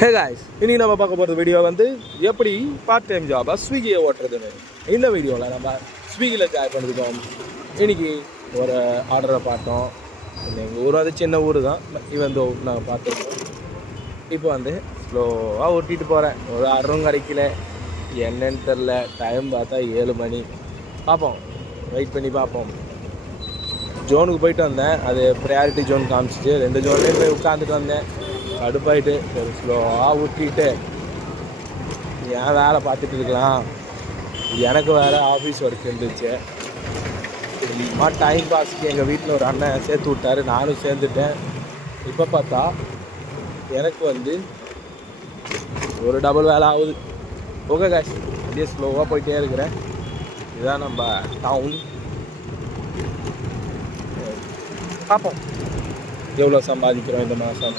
Hey guys, இன்னைக்கு நம்ம பார்க்க போகிற வீடியோ வந்து எப்படி பார்ட் டைம் ஜாபாக ஸ்விக்கியை ஓட்டுறதுன்னு. இந்த வீடியோவில் நம்ம ஸ்விக்கியில் ஜாயின் பண்ணிருக்கோம். இன்னைக்கு ஒரு ஆர்டரை பார்த்தோம். எங்கள் ஊர் வந்து சின்ன ஊர் தான், இவன் நாங்கள் பார்த்துருக்கோம். இப்போ வந்து ஸ்லோவாக ஓட்டிகிட்டு போகிறேன். ஒரு ஆர்டரும் கிடைக்கல, என்னன்னு தெரில. டைம் பார்த்தா 7 மணி. பார்ப்போம், வெயிட் பண்ணி பார்ப்போம். ஜோனுக்கு போயிட்டு வந்தேன், அது ப்ரையாரிட்டி ஜோன் காமிச்சிச்சு. 2 ஜோன்லேயும் போய் உட்காந்துட்டு வந்தேன். கடுப்பாயிட்டு ஒரு ஸ்லோவாக ஊட்டிட்டு ஏன் வேலை பார்த்துட்டு இருக்கலாம். எனக்கு வேறு ஆஃபீஸ் ஒர்க் இருந்துச்சு. சும்மா டைம் பாஸ்க்கு எங்கள் வீட்டில் ஒரு அண்ணன் சேர்த்து விட்டாரு, நானும் சேர்ந்துட்டேன். இப்போ பார்த்தா எனக்கு வந்து ஒரு டபுள் வேலை ஆகுது. ஓகே காய்ஸ், அப்படியே ஸ்லோவாக போயிட்டே இருக்கிறேன். இதுதான் நம்ம டவுன். பார்ப்போம் எவ்வளோ சம்பாதிக்கிறோம் இந்த மாதம்.